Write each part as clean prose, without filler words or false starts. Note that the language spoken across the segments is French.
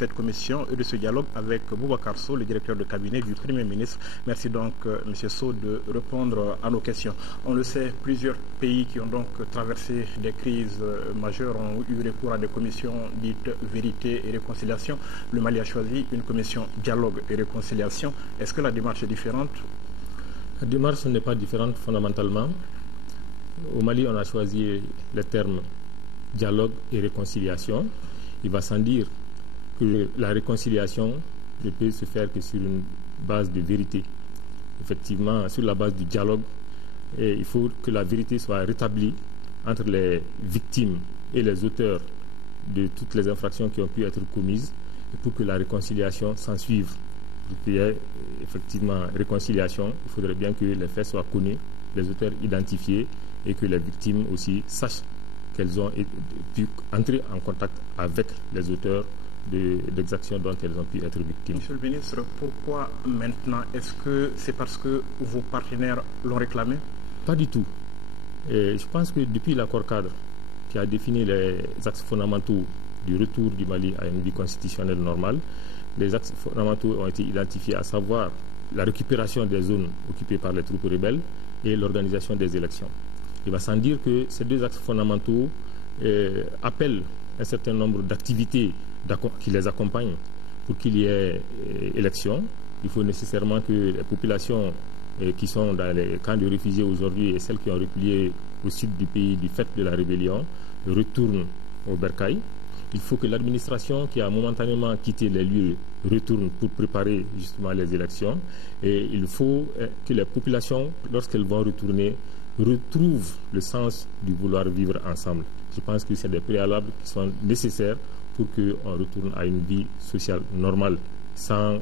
Cette commission et de ce dialogue avec Boubacar Sow, le directeur de cabinet du Premier ministre. Merci donc, M. Sow, de répondre à nos questions. On le sait, plusieurs pays qui ont donc traversé des crises majeures ont eu recours à des commissions dites vérité et réconciliation. Le Mali a choisi une commission dialogue et réconciliation. Est-ce que la démarche est différente? La démarche n'est pas différente fondamentalement. Au Mali, on a choisi les termes dialogue et réconciliation. Il va sans dire que la réconciliation ne peut se faire que sur une base de vérité. Effectivement, sur la base du dialogue, il faut que la vérité soit rétablie entre les victimes et les auteurs de toutes les infractions qui ont pu être commises, et pour que la réconciliation s'ensuive. Pour qu'il y ait effectivement réconciliation, il faudrait bien que les faits soient connus, les auteurs identifiés, et que les victimes aussi sachent qu'elles ont pu entrer en contact avec les auteurs d'exactions dont elles ont pu être victimes. Monsieur le ministre, pourquoi maintenant? Est-ce que c'est parce que vos partenaires l'ont réclamé? Pas du tout. Et je pense que depuis l'accord cadre qui a défini les axes fondamentaux du retour du Mali à une vie constitutionnelle normale, les axes fondamentaux ont été identifiés, à savoir la récupération des zones occupées par les troupes rebelles et l'organisation des élections. Il va sans dire que ces deux axes fondamentaux appellent un certain nombre d'activités qui les accompagnent. Pour qu'il y ait élection, il faut nécessairement que les populations qui sont dans les camps de réfugiés aujourd'hui et celles qui ont replié au sud du pays du fait de la rébellion retournent au bercail. Il faut que l'administration qui a momentanément quitté les lieux retourne pour préparer justement les élections. Et il faut que les populations, lorsqu'elles vont retourner, retrouvent le sens du vouloir vivre ensemble. Je pense que c'est des préalables qui sont nécessaires pour qu'on retourne à une vie sociale normale, sans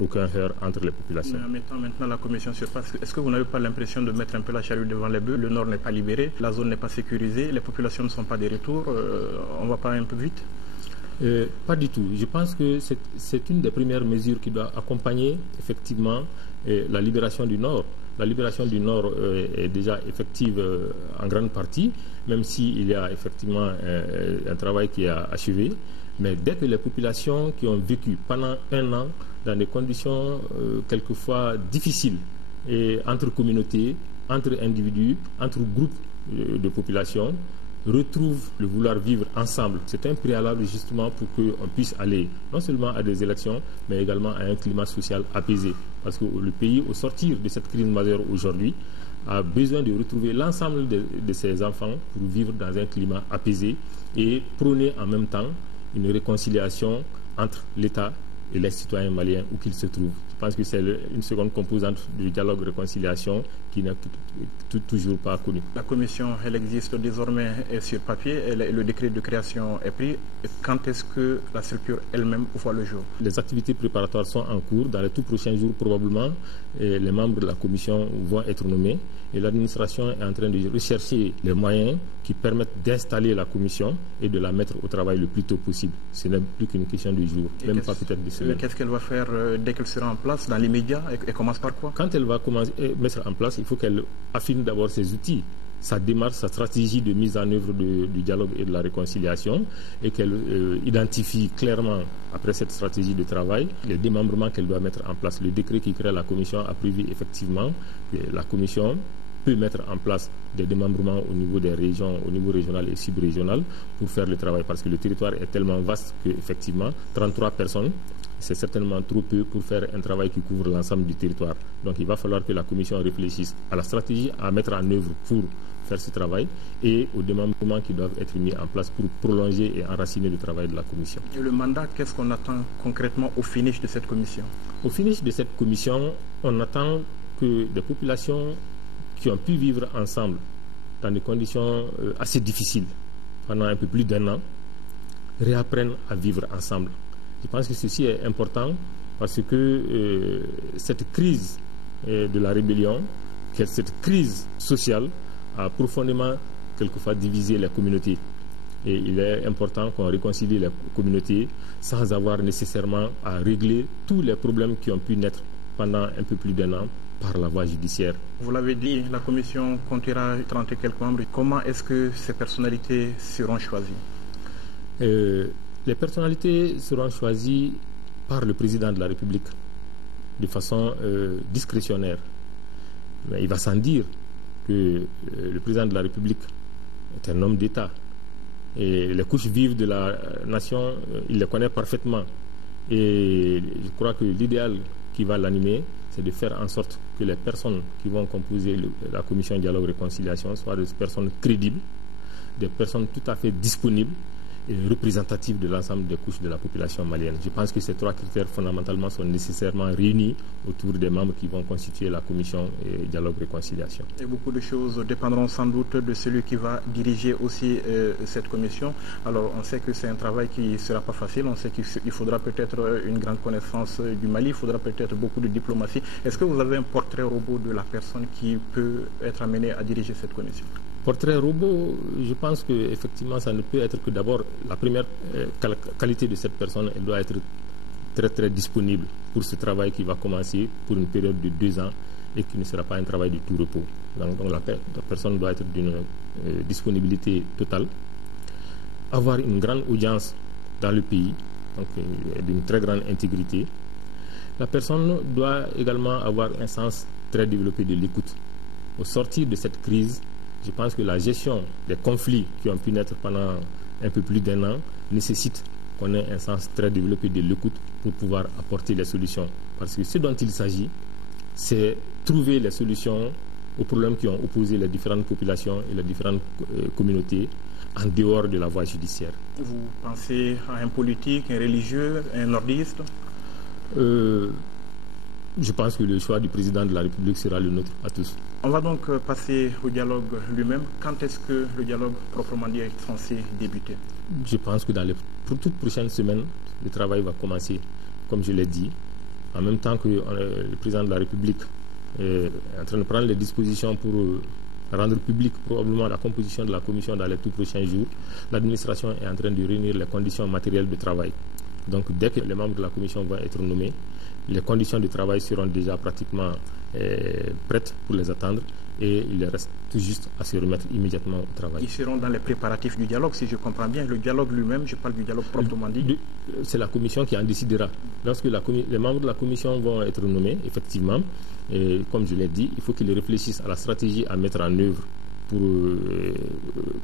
aucun heurt entre les populations. Mais en mettant maintenant la commission sur place, est-ce que vous n'avez pas l'impression de mettre un peu la charrue devant les bœufs? Le nord n'est pas libéré, la zone n'est pas sécurisée, les populations ne sont pas de retour, on ne va pas un peu vite? Pas du tout. Je pense que c'est une des premières mesures qui doit accompagner effectivement la libération du Nord. La libération du Nord est déjà effective en grande partie, même s'il y a effectivement un travail qui est achevé. Mais dès que les populations qui ont vécu pendant un an dans des conditions quelquefois difficiles, et entre communautés, entre individus, entre groupes de populations, retrouvent le vouloir vivre ensemble. C'est un préalable justement pour qu'on puisse aller non seulement à des élections, mais également à un climat social apaisé. Parce que le pays, au sortir de cette crise majeure aujourd'hui, a besoin de retrouver l'ensemble de ses enfants pour vivre dans un climat apaisé et prôner en même temps une réconciliation entre l'État et les citoyens maliens où qu'ils se trouvent. Je pense que c'est une seconde composante du dialogue-réconciliation qui n'est toujours pas connue. La commission, elle existe désormais sur papier, le décret de création est pris. Quand est-ce que la structure elle-même voit le jour? Les activités préparatoires sont en cours. Dans les tout prochains jours, probablement, les membres de la commission vont être nommés. Et l'administration est en train de rechercher les moyens qui permettent d'installer la commission et de la mettre au travail le plus tôt possible. Ce n'est plus qu'une question de jours, même pas peut-être de semaines. Mais qu'est-ce qu'elle va faire dès qu'elle sera en place, dans l'immédiat? Elle commence par quoi? Quand elle va commencer à mettre en place, il faut qu'elle affine d'abord ses outils, sa démarche, sa stratégie de mise en œuvre du dialogue et de la réconciliation, et qu'elle identifie clairement, après cette stratégie de travail, les démembrements qu'elle doit mettre en place. Le décret qui crée la commission a prévu effectivement que la commission peut mettre en place des démembrements au niveau des régions, au niveau régional et sub-régional pour faire le travail, parce que le territoire est tellement vaste qu'effectivement, 33 personnes, c'est certainement trop peu pour faire un travail qui couvre l'ensemble du territoire. Donc il va falloir que la commission réfléchisse à la stratégie à mettre en œuvre pour faire ce travail et aux démembrements qui doivent être mis en place pour prolonger et enraciner le travail de la commission. Et le mandat, qu'est-ce qu'on attend concrètement au finish de cette commission? Au finish de cette commission, on attend que des populations qui ont pu vivre ensemble dans des conditions assez difficiles pendant un peu plus d'1 an réapprennent à vivre ensemble. Je pense que ceci est important parce que cette crise de la rébellion, cette crise sociale a profondément quelquefois divisé les communautés. Et il est important qu'on réconcilie les communautés sans avoir nécessairement à régler tous les problèmes qui ont pu naître pendant un peu plus d'1 an par la voie judiciaire. Vous l'avez dit, la commission comptera 30 et quelques membres. Comment est-ce que ces personnalités seront choisies? Les personnalités seront choisies par le président de la République de façon discrétionnaire. Mais il va sans dire que le président de la République est un homme d'État. Et les couches vives de la nation, il les connaît parfaitement. Et je crois que l'idéal qui va l'animer, c'est de faire en sorte que les personnes qui vont composer la commission dialogue et réconciliation soient des personnes crédibles, des personnes tout à fait disponibles et représentatives de l'ensemble des couches de la population malienne. Je pense que ces trois critères fondamentalement sont nécessairement réunis autour des membres qui vont constituer la commission dialogue et réconciliation. Et beaucoup de choses dépendront sans doute de celui qui va diriger aussi cette commission. Alors on sait que c'est un travail qui ne sera pas facile, on sait qu'il faudra peut-être une grande connaissance du Mali, il faudra peut-être beaucoup de diplomatie. Est-ce que vous avez un portrait robot de la personne qui peut être amenée à diriger cette commission? Portrait robot, je pense qu'effectivement, ça ne peut être que d'abord la première qualité de cette personne, elle doit être très très disponible pour ce travail qui va commencer pour une période de 2 ans et qui ne sera pas un travail de tout repos. Donc la personne doit être d'une disponibilité totale, avoir une grande audience dans le pays, donc d'une très grande intégrité. La personne doit également avoir un sens très développé de l'écoute. Au sortir de cette crise, je pense que la gestion des conflits qui ont pu naître pendant un peu plus d'1 an nécessite qu'on ait un sens très développé de l'écoute pour pouvoir apporter les solutions. Parce que ce dont il s'agit, c'est trouver les solutions aux problèmes qui ont opposé les différentes populations et les différentes communautés en dehors de la voie judiciaire. Vous pensez à un politique, un religieux, un nordiste? Je pense que le choix du président de la République sera le nôtre à tous. On va donc passer au dialogue lui-même. Quand est-ce que le dialogue proprement dit est censé débuter? Je pense que dans les toutes prochaines semaines, le travail va commencer, comme je l'ai dit, en même temps que le président de la République est en train de prendre les dispositions pour rendre public probablement la composition de la commission dans les tout prochains jours. L'administration est en train de réunir les conditions matérielles de travail. Donc dès que les membres de la commission vont être nommés, les conditions de travail seront déjà pratiquement prêtes pour les attendre et il reste tout juste à se remettre immédiatement au travail. Ils seront dans les préparatifs du dialogue, si je comprends bien. Le dialogue lui-même, je parle du dialogue proprement dit. C'est la commission qui en décidera. Lorsque les membres de la commission vont être nommés, effectivement, et comme je l'ai dit, il faut qu'ils réfléchissent à la stratégie à mettre en œuvre pour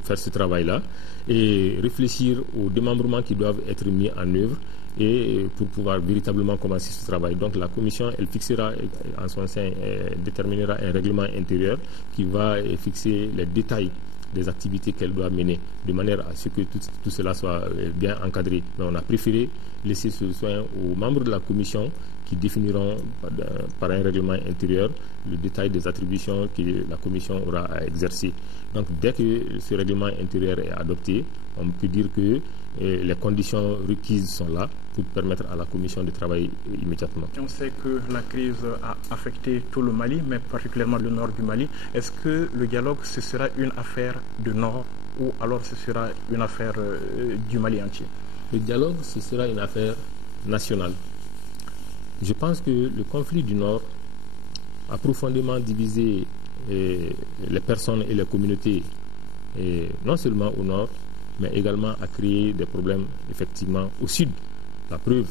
faire ce travail-là et réfléchir aux démembrements qui doivent être mis en œuvre et pour pouvoir véritablement commencer ce travail. Donc la commission, elle fixera en son sein, déterminera un règlement intérieur qui va fixer les détails des activités qu'elle doit mener, de manière à ce que tout cela soit bien encadré. Mais on a préféré laisser ce soin aux membres de la commission qui définiront par un règlement intérieur le détail des attributions que la commission aura à exercer. Donc dès que ce règlement intérieur est adopté, on peut dire que les conditions requises sont là pour permettre à la commission de travailler immédiatement. On sait que la crise a affecté tout le Mali, mais particulièrement le nord du Mali. Est-ce que le dialogue, ce sera une affaire du nord ou alors ce sera une affaire du Mali entier? Le dialogue, ce sera une affaire nationale. Je pense que le conflit du nord a profondément divisé les personnes et les communautés, et non seulement au nord, mais également a créé des problèmes effectivement au sud. La preuve,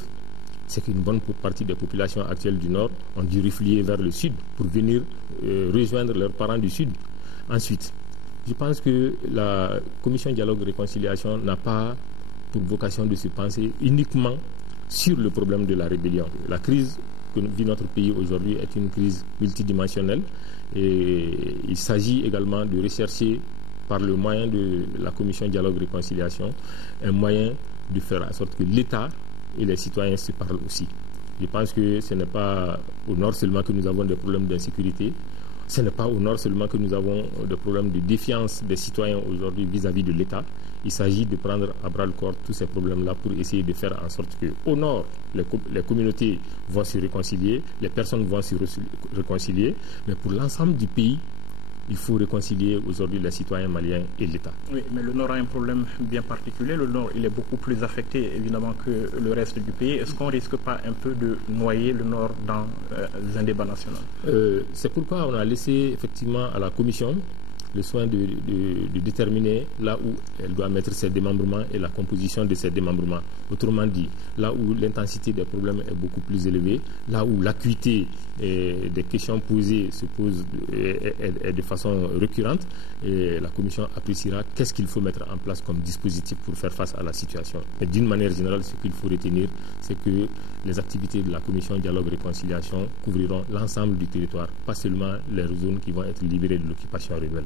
c'est qu'une bonne partie des populations actuelles du nord ont dû refluer vers le sud pour venir rejoindre leurs parents du sud. Ensuite, je pense que la commission dialogue et réconciliation n'a pas pour vocation de se penser uniquement sur le problème de la rébellion. La crise que vit notre pays aujourd'hui est une crise multidimensionnelle et il s'agit également de rechercher par le moyen de la commission dialogue et réconciliation un moyen de faire en sorte que l'État et les citoyens se parlent aussi. Je pense que ce n'est pas au nord seulement que nous avons des problèmes d'insécurité, ce n'est pas au nord seulement que nous avons des problèmes de défiance des citoyens aujourd'hui vis-à-vis de l'État. Il s'agit de prendre à bras le corps tous ces problèmes-là pour essayer de faire en sorte qu'au nord, les communautés vont se réconcilier, les personnes vont se réconcilier, mais pour l'ensemble du pays, il faut réconcilier aujourd'hui les citoyens maliens et l'État. Oui, mais le Nord a un problème bien particulier. Le Nord, il est beaucoup plus affecté, évidemment, que le reste du pays. Est-ce qu'on ne risque pas un peu de noyer le Nord dans un débat national? C'est pourquoi on a laissé effectivement à la Commission le soin de déterminer là où elle doit mettre ses démembrements et la composition de ses démembrements. Autrement dit, là où l'intensité des problèmes est beaucoup plus élevée, là où l'acuité des questions posées se pose de façon récurrente, et la Commission appréciera qu'est-ce qu'il faut mettre en place comme dispositif pour faire face à la situation. Mais d'une manière générale, ce qu'il faut retenir, c'est que les activités de la Commission Dialogue-Réconciliation couvriront l'ensemble du territoire, pas seulement les zones qui vont être libérées de l'occupation rebelle.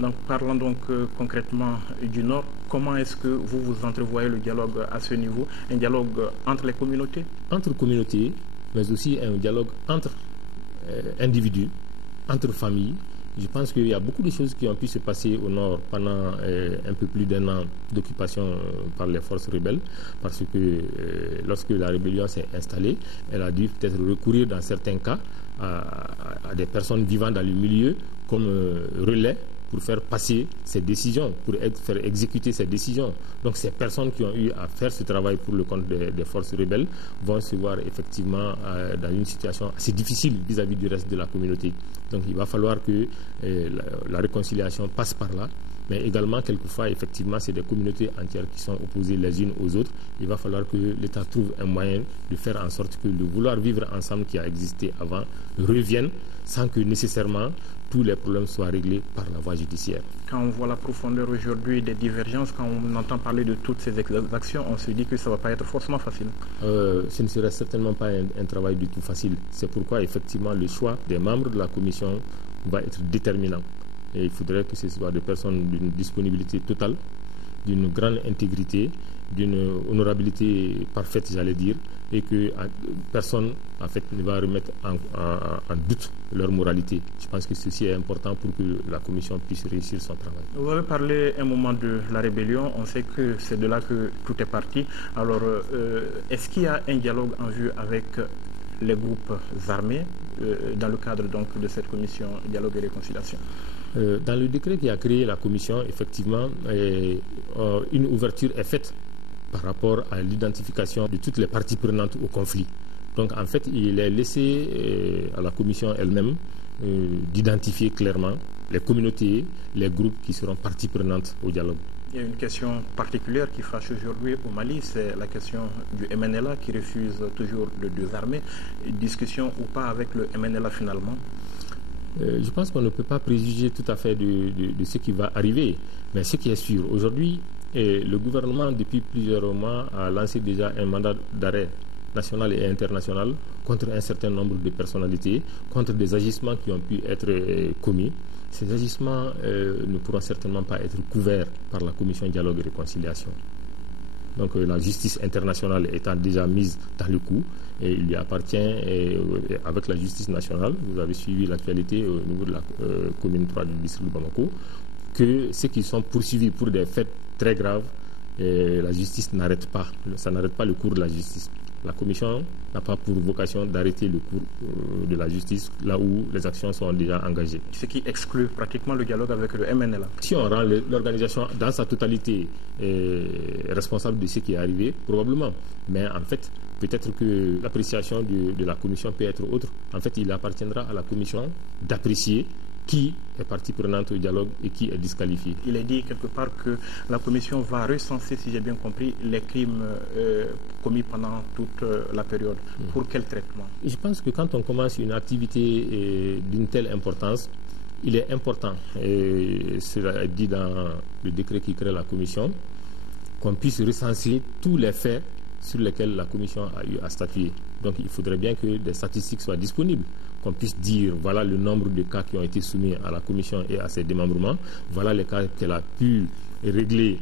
Donc, parlons donc concrètement du Nord. Comment est-ce que vous entrevoyez le dialogue à ce niveau? Un dialogue entre les communautés? Entre communautés, mais aussi un dialogue entre individus, entre familles. Je pense qu'il y a beaucoup de choses qui ont pu se passer au Nord pendant un peu plus d'1 an d'occupation par les forces rebelles, parce que lorsque la rébellion s'est installée, elle a dû peut-être recourir dans certains cas à des personnes vivant dans le milieu comme relais pour faire passer ces décisions, pour faire exécuter ces décisions. Donc ces personnes qui ont eu à faire ce travail pour le compte des forces rebelles vont se voir effectivement dans une situation assez difficile vis-à-vis du reste de la communauté. Donc il va falloir que la réconciliation passe par là, mais également quelquefois effectivement c'est des communautés entières qui sont opposées les unes aux autres. Il va falloir que l'État trouve un moyen de faire en sorte que le vouloir vivre ensemble qui a existé avant revienne sans que nécessairement tous les problèmes soient réglés par la voie judiciaire. Quand on voit la profondeur aujourd'hui des divergences, quand on entend parler de toutes ces actions, on se dit que ça ne va pas être forcément facile. Ce ne serait certainement pas un travail du tout facile. C'est pourquoi effectivement le choix des membres de la commission va être déterminant. Et il faudrait que ce soit des personnes d'une disponibilité totale, d'une grande intégrité, d'une honorabilité parfaite, j'allais dire, et que personne en fait ne va remettre en doute leur moralité. Je pense que ceci est important pour que la commission puisse réussir son travail. Vous avez parlé un moment de la rébellion, on sait que c'est de là que tout est parti. Alors, est-ce qu'il y a un dialogue en vue avec les groupes armés dans le cadre donc de cette commission dialogue et réconciliation? Dans le décret qui a créé la commission, effectivement, une ouverture est faite par rapport à l'identification de toutes les parties prenantes au conflit. Donc en fait, il est laissé à la commission elle-même d'identifier clairement les communautés, les groupes qui seront parties prenantes au dialogue. Il y a une question particulière qui fâche aujourd'hui au Mali, c'est la question du MNLA qui refuse toujours de désarmer. Discussion ou pas avec le MNLA finalement? Je pense qu'on ne peut pas préjuger tout à fait de ce qui va arriver. Mais ce qui est sûr, aujourd'hui, le gouvernement, depuis plusieurs mois, a lancé déjà un mandat d'arrêt national et international contre un certain nombre de personnalités, contre des agissements qui ont pu être commis. Ces agissements ne pourront certainement pas être couverts par la commission dialogue et réconciliation. Donc la justice internationale étant déjà mise dans le coup, et il lui appartient, avec la justice nationale, vous avez suivi l'actualité au niveau de la commune 3 du district de Bamako, que ceux qui sont poursuivis pour des faits très graves, la justice n'arrête pas, ça n'arrête pas le cours de la justice. La commission n'a pas pour vocation d'arrêter le cours de la justice là où les actions sont déjà engagées. Ce qui exclut pratiquement le dialogue avec le MNLA. Si on rend l'organisation dans sa totalité responsable de ce qui est arrivé, probablement. Mais en fait, peut-être que l'appréciation de la commission peut être autre. En fait, il appartiendra à la commission d'apprécier qui est partie prenante au dialogue et qui est disqualifié. Il est dit quelque part que la commission va recenser, si j'ai bien compris, les crimes commis pendant toute la période. Pour quel traitement? Je pense que quand on commence une activité d'une telle importance, il est important, et cela est dit dans le décret qui crée la commission, qu'on puisse recenser tous les faits sur lesquels la commission a eu à statuer. Donc il faudrait bien que des statistiques soient disponibles, qu'on puisse dire voilà le nombre de cas qui ont été soumis à la commission et à ses démembrements, voilà les cas qu'elle a pu régler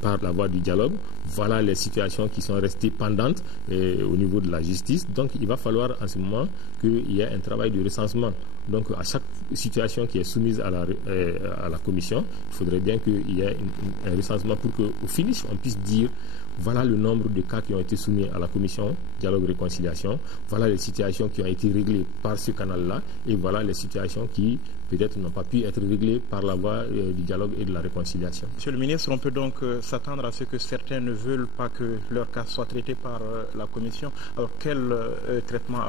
par la voie du dialogue, voilà les situations qui sont restées pendantes au niveau de la justice. Donc il va falloir en ce moment qu'il y ait un travail de recensement. Donc à chaque situation qui est soumise à la commission, il faudrait bien qu'il y ait un recensement pour qu'au finish on puisse dire voilà le nombre de cas qui ont été soumis à la commission dialogue-réconciliation, voilà les situations qui ont été réglées par ce canal-là, et voilà les situations qui peut-être n'ont pas pu être réglées par la voie du dialogue et de la réconciliation. Monsieur le ministre, on peut donc s'attendre à ce que certains ne veulent pas que leur cas soit traité par la commission. Alors quel traitement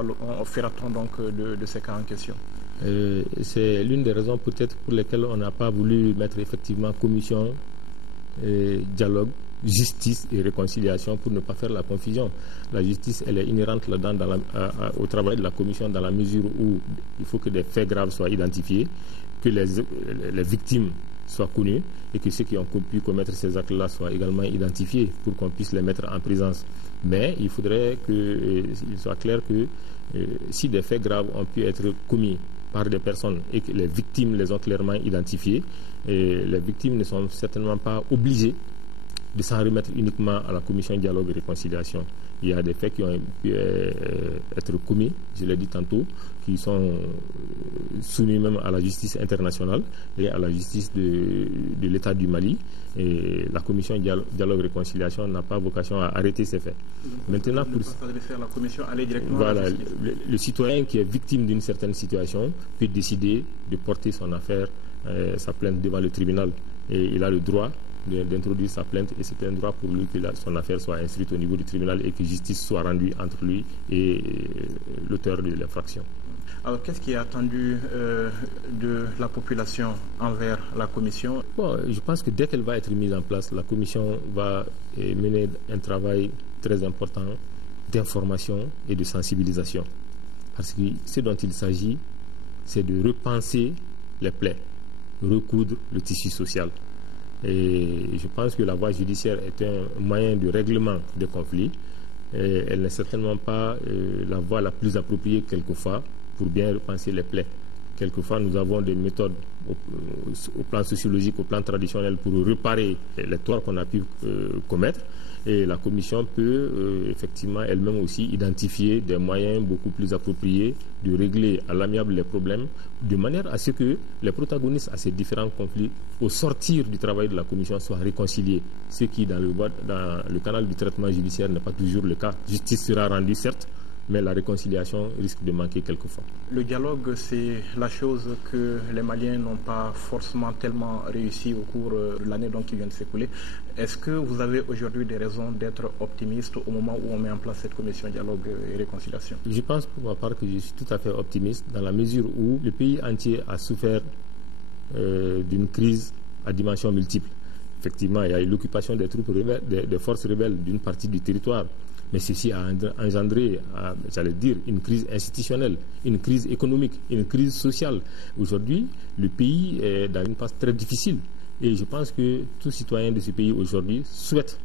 fera-t-on donc de ces cas en question? C'est l'une des raisons peut-être pour lesquelles on n'a pas voulu mettre effectivement commission, dialogue, justice et réconciliation pour ne pas faire la confusion. La justice, elle est inhérente là-dedans au travail de la commission dans la mesure où il faut que des faits graves soient identifiés, que les victimes soient connues et que ceux qui ont pu commettre ces actes-là soient également identifiés pour qu'on puisse les mettre en présence. Mais il faudrait qu'il soit clair que si des faits graves ont pu être commis par des personnes et que les victimes les ont clairement identifiées, les victimes ne sont certainement pas obligées de s'en remettre uniquement à la commission dialogue et réconciliation. Il y a des faits qui ont pu être commis, je l'ai dit tantôt, qui sont soumis même à la justice internationale et à la justice de l'État du Mali. Et la commission dialogue et réconciliation n'a pas vocation à arrêter ces faits. Maintenant, pour la commission, aller directement voilà, à la justice. Le citoyen qui est victime d'une certaine situation peut décider de porter son affaire, sa plainte devant le tribunal. Et il a le droit d'introduire sa plainte et c'est un droit pour lui que son affaire soit instruite au niveau du tribunal et que justice soit rendue entre lui et l'auteur de l'infraction. Alors, qu'est-ce qui est attendu de la population envers la commission? Bon, je pense que dès qu'elle va être mise en place, la commission va mener un travail très important d'information et de sensibilisation. Parce que ce dont il s'agit, c'est de repenser les plaies, recoudre le tissu social. Et je pense que la voie judiciaire est un moyen de règlement des conflits. Et elle n'est certainement pas la voie la plus appropriée quelquefois pour bien repenser les plaies. Quelquefois, nous avons des méthodes au plan sociologique, au plan traditionnel pour réparer les torts qu'on a pu commettre. Et la commission peut effectivement elle-même aussi identifier des moyens beaucoup plus appropriés de régler à l'amiable les problèmes, de manière à ce que les protagonistes à ces différents conflits, au sortir du travail de la commission, soient réconciliés. Ce qui, dans le canal du traitement judiciaire, n'est pas toujours le cas. Justice sera rendue, certes, mais la réconciliation risque de manquer quelquefois. Le dialogue, c'est la chose que les Maliens n'ont pas forcément tellement réussi au cours de l'année qui vient de s'écouler. Est-ce que vous avez aujourd'hui des raisons d'être optimiste au moment où on met en place cette commission dialogue et réconciliation? Je pense pour ma part que je suis tout à fait optimiste dans la mesure où le pays entier a souffert d'une crise à dimension multiple. Effectivement, il y a eu l'occupation des troupes rebelles, des forces rebelles d'une partie du territoire. Mais ceci a engendré, j'allais dire, une crise institutionnelle, une crise économique, une crise sociale. Aujourd'hui, le pays est dans une passe très difficile. Et je pense que tout citoyen de ce pays aujourd'hui souhaite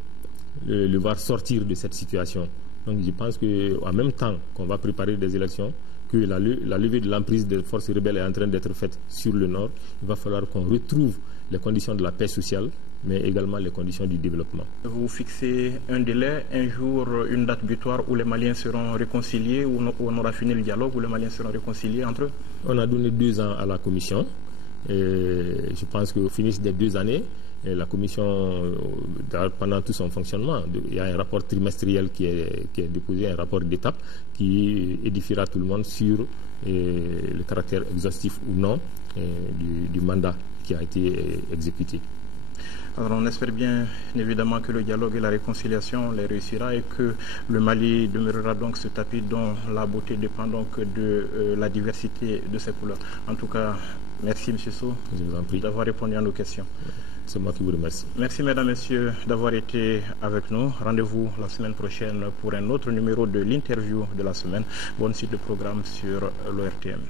le voir sortir de cette situation. Donc je pense qu'en même temps qu'on va préparer des élections, que la levée de l'emprise des forces rebelles est en train d'être faite sur le nord, il va falloir qu'on retrouve les conditions de la paix sociale, mais également les conditions du développement. Vous fixez un délai, un jour, une date butoir où les Maliens seront réconciliés, où on aura fini le dialogue, où les Maliens seront réconciliés entre eux? On a donné 2 ans à la commission. Et je pense qu'au finish des 2 années, la commission, pendant tout son fonctionnement, il y a un rapport trimestriel qui est déposé, un rapport d'étape qui édifiera tout le monde sur le caractère exhaustif ou non du mandat qui a été exécuté. Alors on espère bien évidemment que le dialogue et la réconciliation les réussira et que le Mali demeurera donc ce tapis dont la beauté dépend donc de la diversité de ses couleurs. En tout cas, merci M. Sow d'avoir répondu à nos questions. C'est moi qui vous remercie. Merci mesdames, messieurs d'avoir été avec nous. Rendez-vous la semaine prochaine pour un autre numéro de l'interview de la semaine. Bonne suite de programme sur l'ORTM.